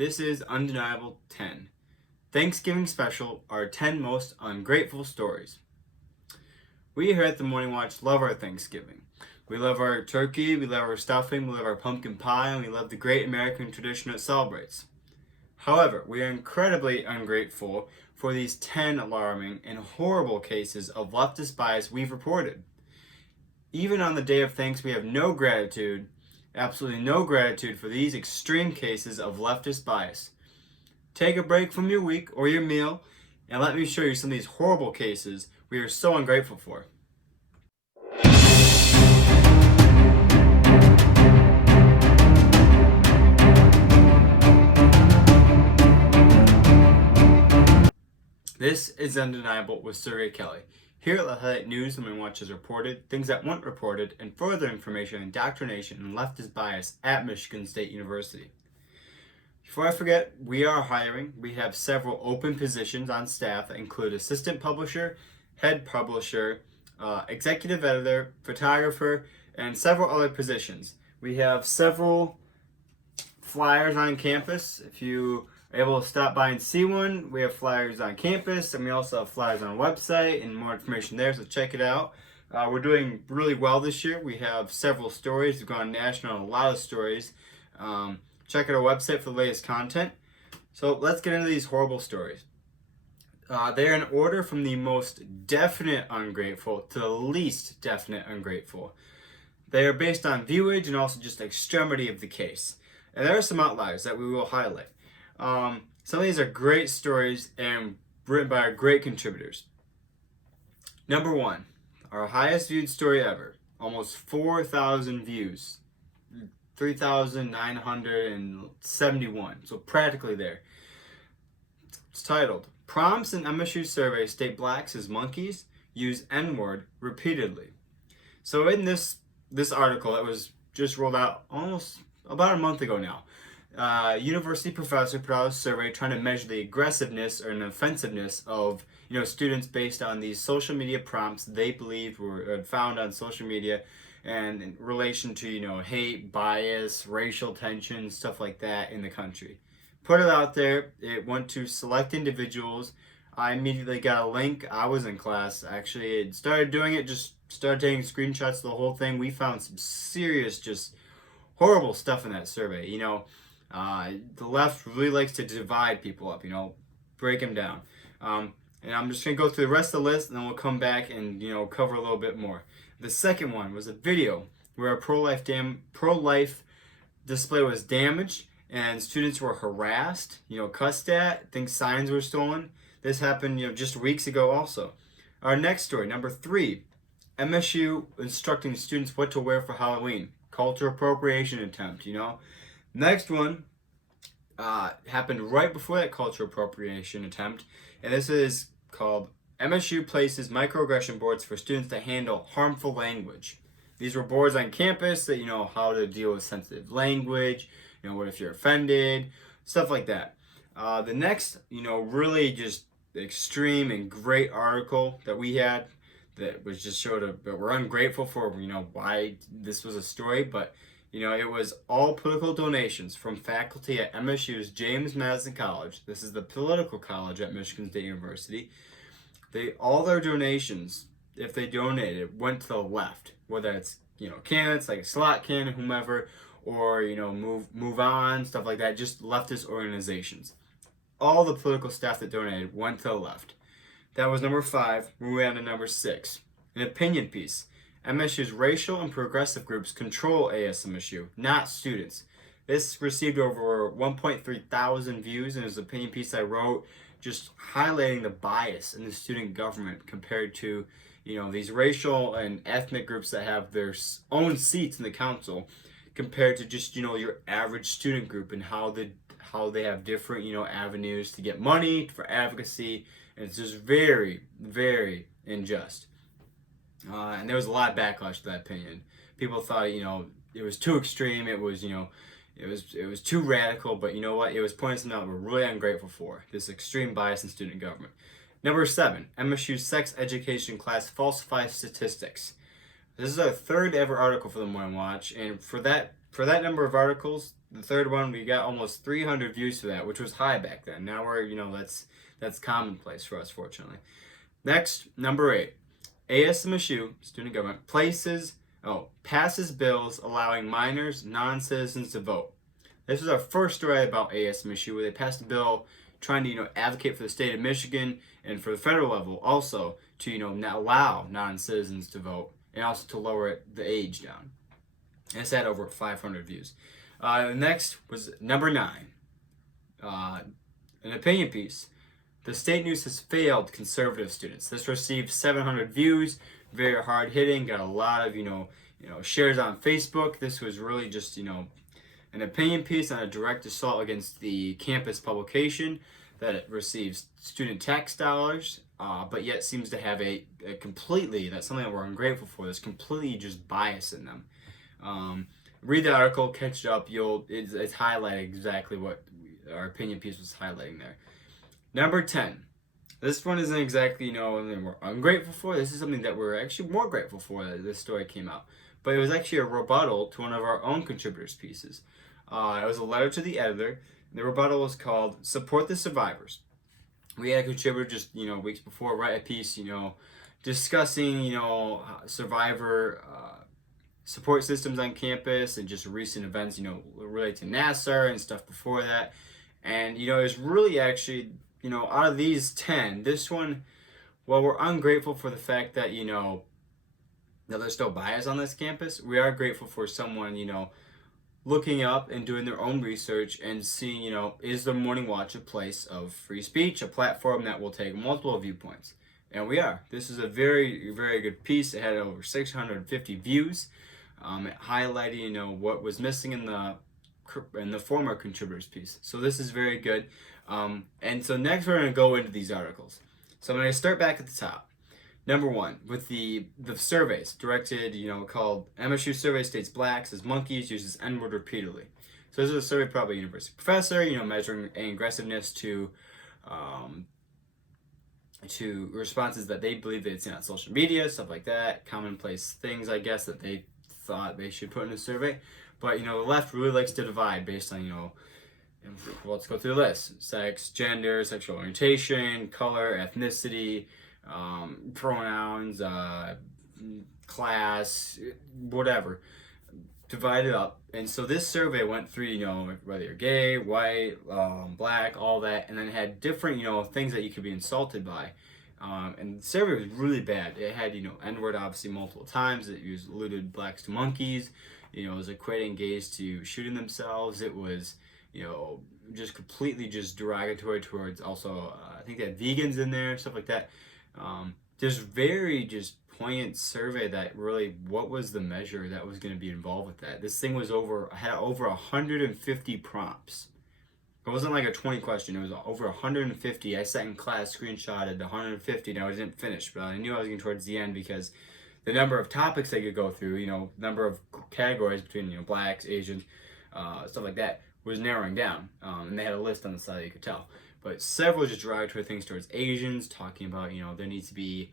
This is Undeniable 10. Thanksgiving Special, our 10 most ungrateful stories. We here at The Morning Watch love our Thanksgiving. We love our turkey, we love our stuffing, we love our pumpkin pie, and we love the great American tradition it celebrates. However, we are incredibly ungrateful for these 10 alarming and horrible cases of leftist bias we've reported. Even on the day of thanks, we have no gratitude, absolutely no gratitude for these extreme cases of leftist bias. Take a break from your week or your meal and let me show you some of these horrible cases we are so ungrateful for. This is Undeniable with Sergei Kelley. Here at the Highlight News, The Morning Watch has reported things that weren't reported and further information on indoctrination and leftist bias at Michigan State University. Before I forget, we are hiring. We have several open positions on staff that include assistant publisher, head publisher, executive editor, photographer, and several other positions. We have several flyers on campus. If you are able to stop by and see one, we have flyers on campus, and we also have flyers on our website and more information there, so check it out. We're doing really well this year. We have several stories. We've gone national on a lot of stories. Check out our website for the latest content. So let's get into these horrible stories. They are in order from the most definite ungrateful to the least definite ungrateful. They are based on viewage and also just extremity of the case. And there are some outliers that we will highlight. Some of these are great stories and written by our great contributors. Number one, our highest viewed story ever. Almost 4,000 views. 3,971. So practically there. It's titled, Prompts in MSU Survey State Blacks as Monkeys Use N-Word Repeatedly. So in this article that was just rolled out almost about a month ago now, university professor put out a survey trying to measure the aggressiveness or an offensiveness of students based on these social media prompts they believed were found on social media and in relation to hate, bias, racial tension, stuff like that in the country. Put it out there. It went to select individuals. I immediately got a link. I was in class actually. It started doing it. Just started taking screenshots of the whole thing. We found some serious, just horrible stuff in that survey. The left really likes to divide people up. Break them down. And I'm just gonna go through the rest of the list, and then we'll come back and cover a little bit more. The second one was a video where a pro-life display was damaged and students were harassed, cussed at, I think signs were stolen. This happened, just weeks ago also. Our next story, number 3, MSU instructing students what to wear for Halloween. Cultural appropriation attempt, Next one happened right before that cultural appropriation attempt, and this is called MSU places microaggression boards for students to handle harmful language. These were boards on campus that how to deal with sensitive language, what if you're offended, stuff like that. The next, really just extreme and great article that we had that was just showed that we're ungrateful for, why this was a story, but it was all political donations from faculty at MSU's James Madison College. This is the political college at Michigan State University. All their donations, if they donated, went to the left, whether it's candidates like a slot candidate, whomever, or move on, stuff like that, just leftist organizations. All the political staff that donated went to the left. That was number 5. Moving on to number 6, an opinion piece. MSU's racial and progressive groups control ASMSU, not students. This received over 1.3 thousand views, and it was an opinion piece I wrote, just highlighting the bias in the student government compared to, these racial and ethnic groups that have their own seats in the council, compared to just, your average student group and how they have different, avenues to get money for advocacy, and it's just very, very unjust. And there was a lot of backlash to that opinion. People thought, it was too extreme. It was, it was too radical. But you know what? It was pointing something out we're really ungrateful for. This extreme bias in student government. Number 7, MSU's sex education class falsifies statistics. This is our 3rd ever article for the Morning Watch, and for that number of articles, the third one, we got almost 300 views for that, which was high back then. Now we're, that's commonplace for us, fortunately. Next, number 8. ASMSU, student government, passes bills allowing minors, non-citizens to vote. This was our first story about ASMSU, where they passed a bill trying to, advocate for the state of Michigan and for the federal level also to, not allow non-citizens to vote and also to lower the age down. And it's had over 500 views. Next was number 9, an opinion piece. The state news has failed conservative students. This received 700 views, very hard hitting, got a lot of shares on Facebook. This was really just an opinion piece on a direct assault against the campus publication that it receives student tax dollars, but yet seems to have a completely, that's something that we're ungrateful for, there's completely just bias in them. Read the article, catch it up, it's highlighting exactly what our opinion piece was highlighting there. Number 10. This one isn't exactly, something we're ungrateful for. This is something that we're actually more grateful for that this story came out. But it was actually a rebuttal to one of our own contributors' pieces. It was a letter to the editor. The rebuttal was called "Support the Survivors." We had a contributor just, weeks before write a piece, discussing, survivor support systems on campus and just recent events, related to NASA and stuff before that. And, it was really actually, out of these 10, this one, well, we're ungrateful for the fact that, that there's still bias on this campus. We are grateful for someone, looking up and doing their own research and seeing, is the Morning Watch a place of free speech, a platform that will take multiple viewpoints? And we are. This is a very, very good piece. It had over 650 views. It highlighted, what was missing in the former contributor's piece. So this is very good. And so next we're going to go into these articles. So I'm going to start back at the top. Number 1, with the surveys directed, called MSU Survey States Blacks as Monkeys, uses N-word repeatedly. So this is a survey, probably a university professor, measuring aggressiveness to responses that they believe they'd seen on social media, stuff like that, commonplace things, I guess, that they thought they should put in a survey. But, the left really likes to divide based on, well, let's go through the list. Sex, gender, sexual orientation, color, ethnicity, pronouns, class, whatever. Divide it up. And so this survey went through, whether you're gay, white, black, all that, and then it had different, things that you could be insulted by. And the survey was really bad. It had, N-word obviously multiple times. It alluded blacks to monkeys. It was equating gays to shooting themselves. It was, just completely just derogatory towards also, I think they had vegans in there, stuff like that. Just very just poignant survey that really, what was the measure that was going to be involved with that? This thing was had over 150 prompts. It wasn't like a 20 question, it was over 150. I sat in class, screenshotted the 150. Now I didn't finish, but I knew I was getting towards the end because the number of topics they could go through, number of categories between, blacks, Asians, stuff like that, was narrowing down. And they had a list on the side that you could tell. But several just derogatory things towards Asians, talking about, there needs to be,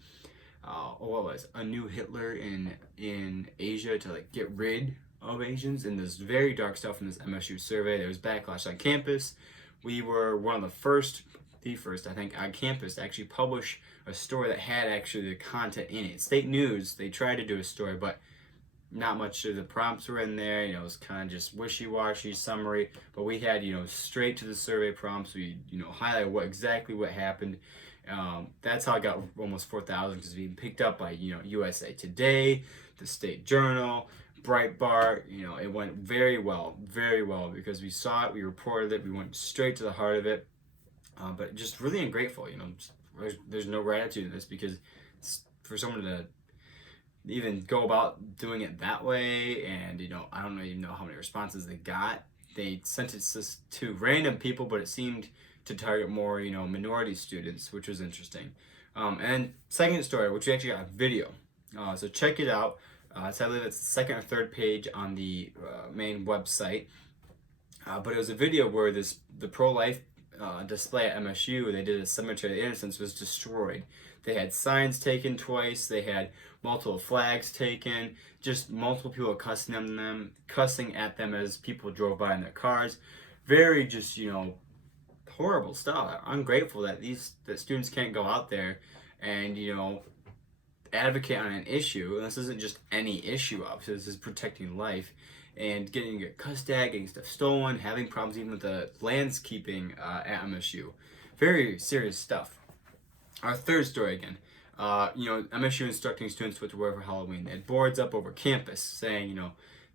a new Hitler in Asia to, get rid of Asians. And there's very dark stuff in this MSU survey. There was backlash on campus. We were one of the first, I think, on campus to actually publish a story that had actually the content in it. State News, they tried to do a story, but not much of the prompts were in there. It was kind of just wishy-washy summary, but we had, straight to the survey prompts. We, highlighted what happened. That's how I got almost 4,000, because we picked up by, USA Today, the State Journal, Breitbart. It went very well, because we saw it, we reported it, we went straight to the heart of it. But just really ungrateful, there's no gratitude in this, because for someone to even go about doing it that way, and I don't even know how many responses they got. They sent it to random people, but it seemed to target more minority students, which was interesting. And second story, which we actually got a video, so check it out. So I believe it's the second or third page on the main website, but it was a video where the pro-life display at MSU they did at Cemetery of the Innocents was destroyed. They had signs taken twice. They had multiple flags taken. Just multiple people cussing at them as people drove by in their cars. Very just horrible stuff. Ungrateful that that students can't go out there and advocate on an issue. And this isn't just any issue. Obviously, this is protecting life and getting cussed at, getting stuff stolen, having problems even with the landscaping at MSU. Very serious stuff. Our third story again. MSU instructing students what to wear for Halloween. They had boards up over campus saying,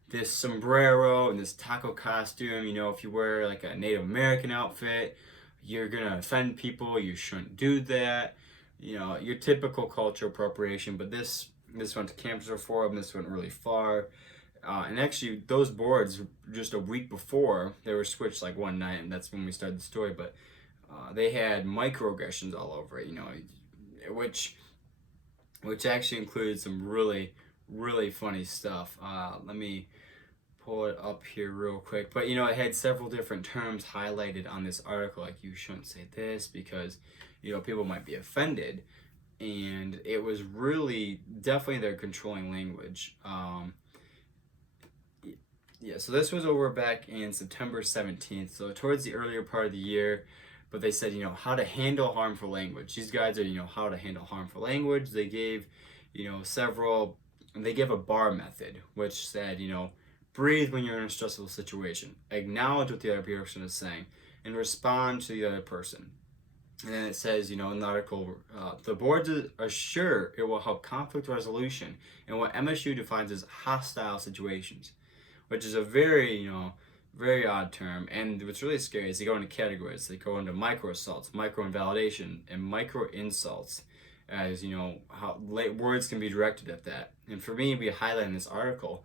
this sombrero and this taco costume, if you wear like a Native American outfit, you're gonna offend people, you shouldn't do that. Your typical cultural appropriation, but this went to campus reform, this went really far. And actually, those boards, just a week before, they were switched like one night, and that's when we started the story, but they had microaggressions all over it, which actually included some really, really funny stuff. Let me pull it up here real quick. But, it had several different terms highlighted on this article, like you shouldn't say this because, people might be offended. And it was really, definitely their controlling language. So this was over back in September 17th, so towards the earlier part of the year. But they said, how to handle harmful language. These guys are, how to handle harmful language. They gave, they gave a bar method, which said, breathe when you're in a stressful situation. Acknowledge what the other person is saying and respond to the other person. And then it says, in the article, the boards are sure it will help conflict resolution in what MSU defines as hostile situations, which is a very, very odd term. And what's really scary is they go into categories. They go into micro assaults, micro invalidation, and micro insults, as how words can be directed at that. And for me, we highlight in this article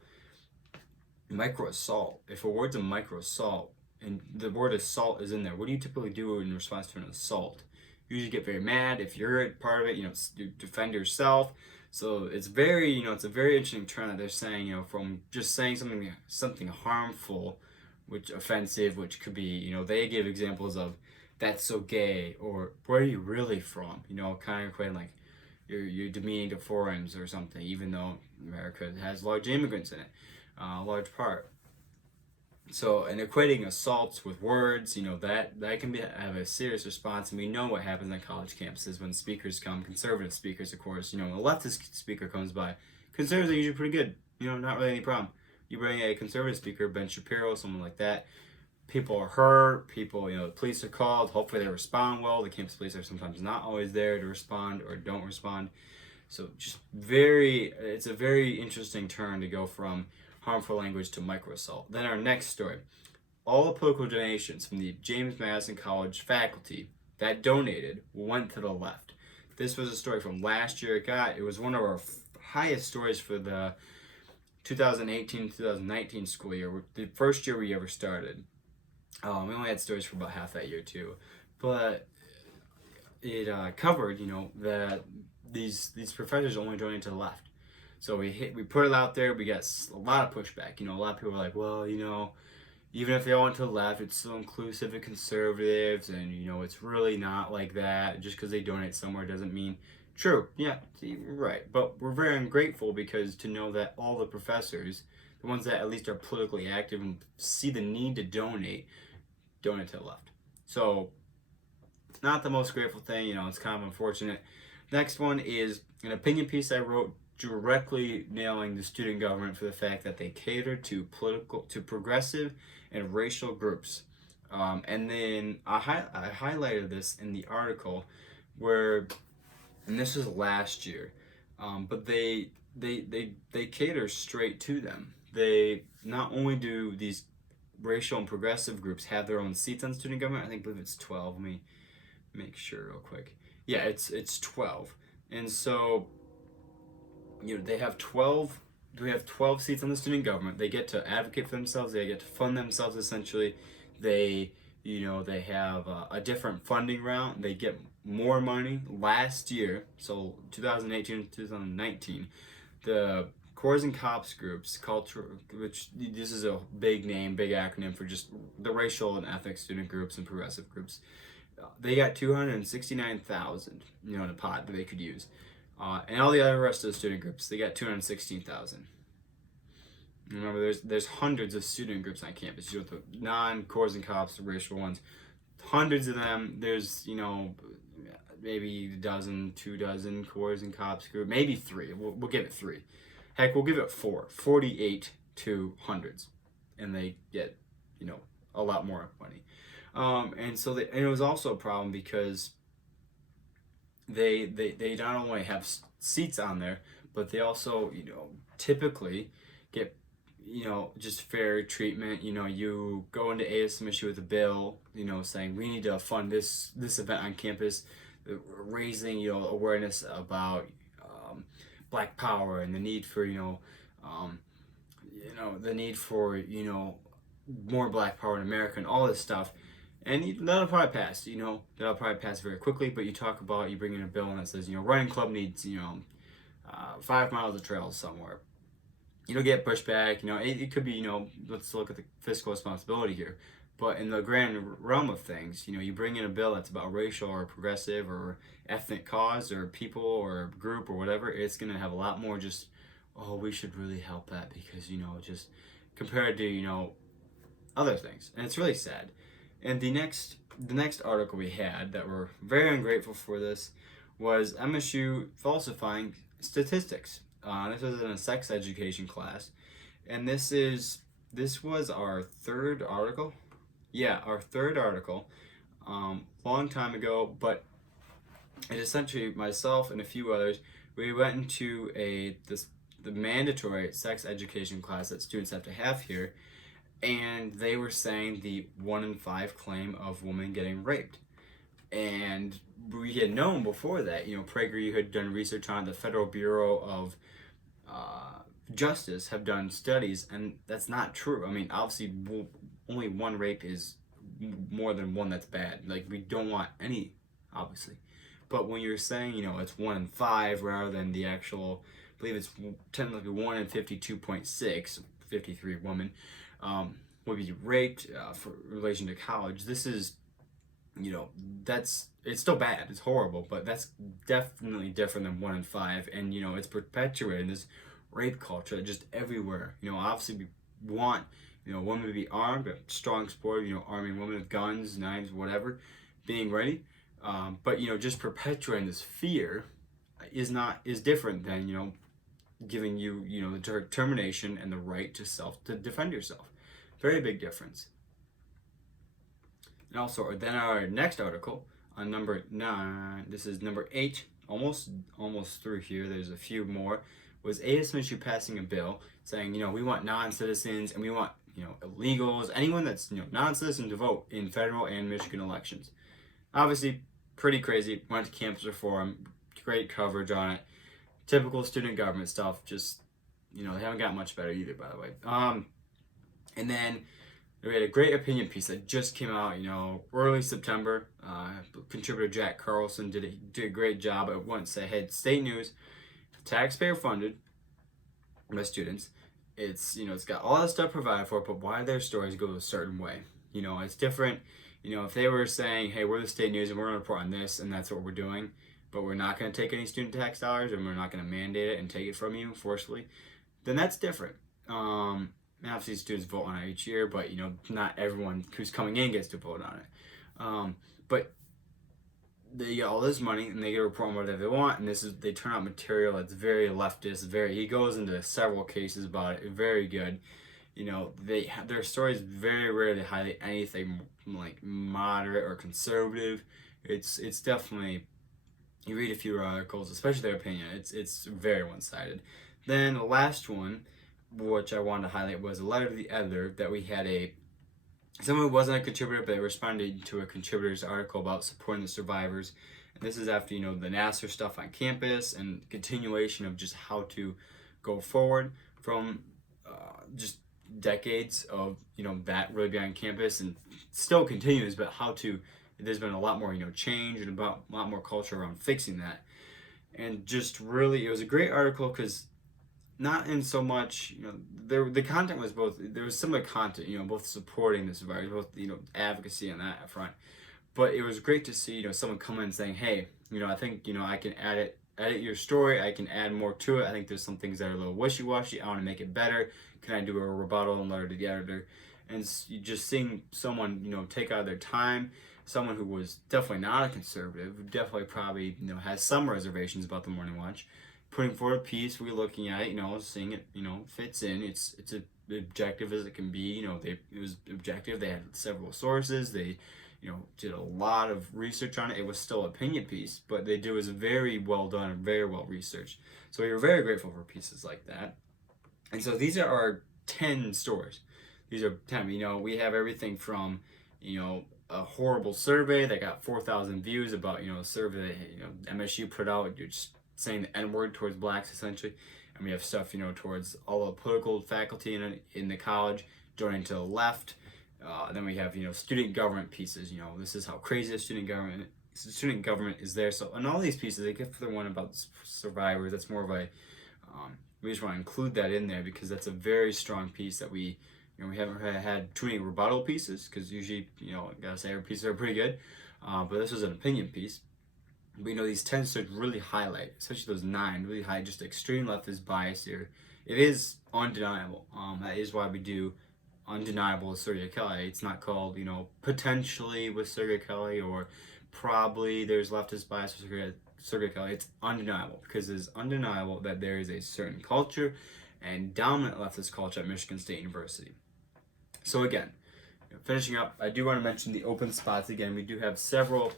micro assault. If a word's a micro assault and the word assault is in there, what do you typically do in response to an assault? You usually get very mad. If you're part of it, you defend yourself. So it's very, it's a very interesting term that they're saying, from just saying something harmful, which offensive, which could be, they give examples of that's so gay, or where are you really from? Kind of equating like you're demeaning to foreigners or something, even though America has large immigrants in it, a large part. So, and equating assaults with words, that can have a serious response. And we know what happens on college campuses when speakers come, conservative speakers, of course. When a leftist speaker comes by, conservatives are usually pretty good. Not really any problem. You bring a conservative speaker, Ben Shapiro, someone like that, people are hurt, the police are called, hopefully they respond well. The campus police are sometimes not always there to respond or don't respond. So just it's a very interesting turn to go from harmful language to micro assault. Then our next story, all the political donations from the James Madison College faculty that donated went to the left. This was a story from last year. It was one of our highest stories for the 2018-2019 school year, the first year we ever started. We only had stories for about half that year too, but it covered, that these professors only donated to the left. So we put it out there. We got a lot of pushback. A lot of people were like, well, even if they all went to the left, it's still inclusive of conservatives, and it's really not like that. Just because they donate somewhere doesn't mean true. Yeah, right. But we're very ungrateful because to know that all the professors, the ones that at least are politically active and see the need to donate to the left. So it's not the most grateful thing. It's kind of unfortunate. Next one is an opinion piece I wrote directly nailing the student government for the fact that they cater to progressive and racial groups. And then I highlighted this in the article and this was last year, but they cater straight to them. They not only do these racial and progressive groups have their own seats on student government. I believe it's 12. Let me make sure real quick. Yeah, it's 12. And so they have 12 seats on the student government. They get to advocate for themselves. They get to fund themselves essentially. They have a different funding route. They get more money. Last year, so 2018 2019, the Corps and Cops groups, culture, which this is a big name, big acronym for just the racial and ethnic student groups and progressive groups. They got 269,000, in a pot that they could use, and all the other rest of the student groups, they got 216,000. Remember, there's hundreds of student groups on campus. You know, the non-Corps and Cops, the racial ones, hundreds of them. There's maybe a dozen, 2 dozen Corps and Cops group, maybe 3. We'll give it 3. Heck, we'll give it 4. 48 to hundreds, and they get a lot more money. And so and it was also a problem because they not only have seats on there, but they also typically get just fair treatment. You go into ASMSU with a bill, saying we need to fund this event on campus, raising awareness about Black Power and the need for more Black Power in America and all this stuff. And that'll probably pass, that'll probably pass very quickly. But you bring in a bill and that says, running club needs 5 miles of trails somewhere. Get pushback. It could be, let's look at the fiscal responsibility here. But in the grand realm of things, you bring in a bill that's about racial or progressive or ethnic cause or people or group or whatever, it's going to have a lot more just, oh, we should really help that because, just compared to, other things. And it's really sad. And the next article we had that we're very ungrateful for this was MSU falsifying statistics. This was in a sex education class, and this was our third article. Yeah, our third article, long time ago. But it essentially, myself and a few others, we went into the mandatory sex education class that students have to have here, and they were saying the 1 in 5 claim of women getting raped. And we had known before that, PragerU had done research on it. The Federal Bureau of Justice have done studies, and that's not true. I mean, obviously, only one rape is more than one that's bad. Like, we don't want any, obviously. But when you're saying, it's 1 in 5 rather than the actual, I believe it's technically 1 in 52.6, 53 women, would be raped for relation to college. This is, it's still bad. It's horrible, but that's definitely different than 1 in 5. And, it's perpetuating this rape culture just everywhere. Obviously we want, women to be armed, a strong sport, arming women with guns, knives, whatever, being ready. But, just perpetuating this fear is different than, giving you, the determination and the right to defend yourself. Very big difference. And also, then our next article on number 9, this is number 8, almost through here, there's a few more, was ASMSU passing a bill saying, we want non-citizens and we want, illegals, anyone that's, non-citizen to vote in federal and Michigan elections. Obviously, pretty crazy. Went to campus reform, great coverage on it. Typical student government stuff, just, they haven't got much better either, by the way. And then we had a great opinion piece that just came out, early September. Contributor Jack Carlson did a great job. It went say, hey, state news, taxpayer funded by students. It's it's got all that stuff provided for it, but why their stories go a certain way. It's different. If they were saying, hey, we're the state news and we're going to report on this and that's what we're doing, but we're not going to take any student tax dollars and we're not going to mandate it and take it from you forcefully, then that's different. Obviously, students vote on it each year, but not everyone who's coming in gets to vote on it. But they get all this money and they get to report on whatever they want, and they turn out material that's very leftist. He goes into several cases about it. Very good. Their stories very rarely highlight anything like moderate or conservative. It's definitely, you read a few articles, especially their opinion. It's very one-sided. Then the last one, which I wanted to highlight, was a letter to the editor that we had someone who wasn't a contributor, but they responded to a contributor's article about supporting the survivors. And this is after, the Nassar stuff on campus and continuation of just how to go forward from just decades of, that really being on campus, and still continues, but there's been a lot more, change and about a lot more culture around fixing that. And just really, it was a great article because not in so much, the content was both, there was similar content, both supporting the survivors, both, advocacy on that front. But it was great to see, someone come in and saying, hey, I think, I can edit your story. I can add more to it. I think there's some things that are a little wishy-washy. I want to make it better. Can I do a rebuttal and letter to the editor? And just seeing someone, take out their time, someone who was definitely not a conservative, who definitely probably, has some reservations about the Morning Watch, putting forward a piece, we're looking at it, seeing it, fits in. It's as objective as it can be. It was objective. They had several sources. They, did a lot of research on it. It was still an opinion piece, but it was very well done and very well researched. So we were very grateful for pieces like that. And so these are our 10 stories. These are 10. We have everything from, a horrible survey that got 4,000 views about, a survey that, MSU put out. You're just saying the N-word towards blacks, essentially. And we have stuff, towards all the political faculty in the college, joining to the left. Then we have, student government pieces. This is how crazy the student government is there. So, and all these pieces, except for the one about survivors, that's more of a, we just want to include that in there because that's a very strong piece that we haven't had too many rebuttal pieces because usually, I gotta say our pieces are pretty good. But this was an opinion piece. But, these 10 stories really highlight, especially those 9, really highlight just extreme leftist bias here. It is undeniable. That is why we do undeniable with Sergei Kelley. It's not called, potentially with Sergei Kelley or probably there's leftist bias with Sergei Kelley. It's undeniable because it's undeniable that there is a certain culture and dominant leftist culture at Michigan State University. So again, finishing up, I do want to mention the open spots again. We do have several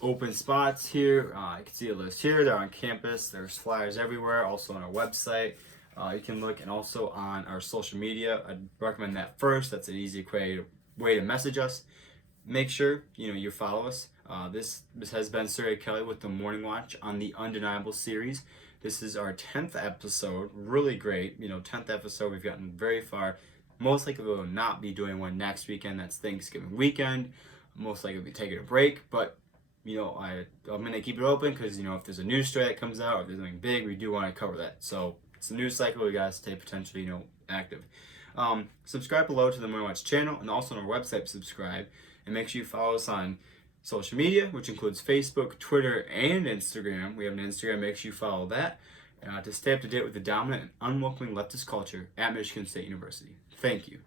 open spots here. You can see a list here. They're on campus. There's flyers everywhere, also on our website. You can look, and also on our social media. I'd recommend that first. That's an easy way to message us. Make sure you follow us. This has been Sergei Kelley with the Morning Watch on the Undeniable series. This is our 10th episode. Really great. 10th episode. We've gotten very far. Most likely we will not be doing one next weekend. That's Thanksgiving weekend. Most likely we'll be taking a break, but I'm gonna keep it open because if there's a news story that comes out or if there's something big, we do want to cover that. So it's a news cycle. We gotta stay potentially active. Subscribe below to the Morning Watch channel and also on our website. Subscribe and make sure you follow us on social media, which includes Facebook, Twitter, and Instagram. We have an Instagram. Make sure you follow that to stay up to date with the dominant and unwelcoming leftist culture at Michigan State University. Thank you.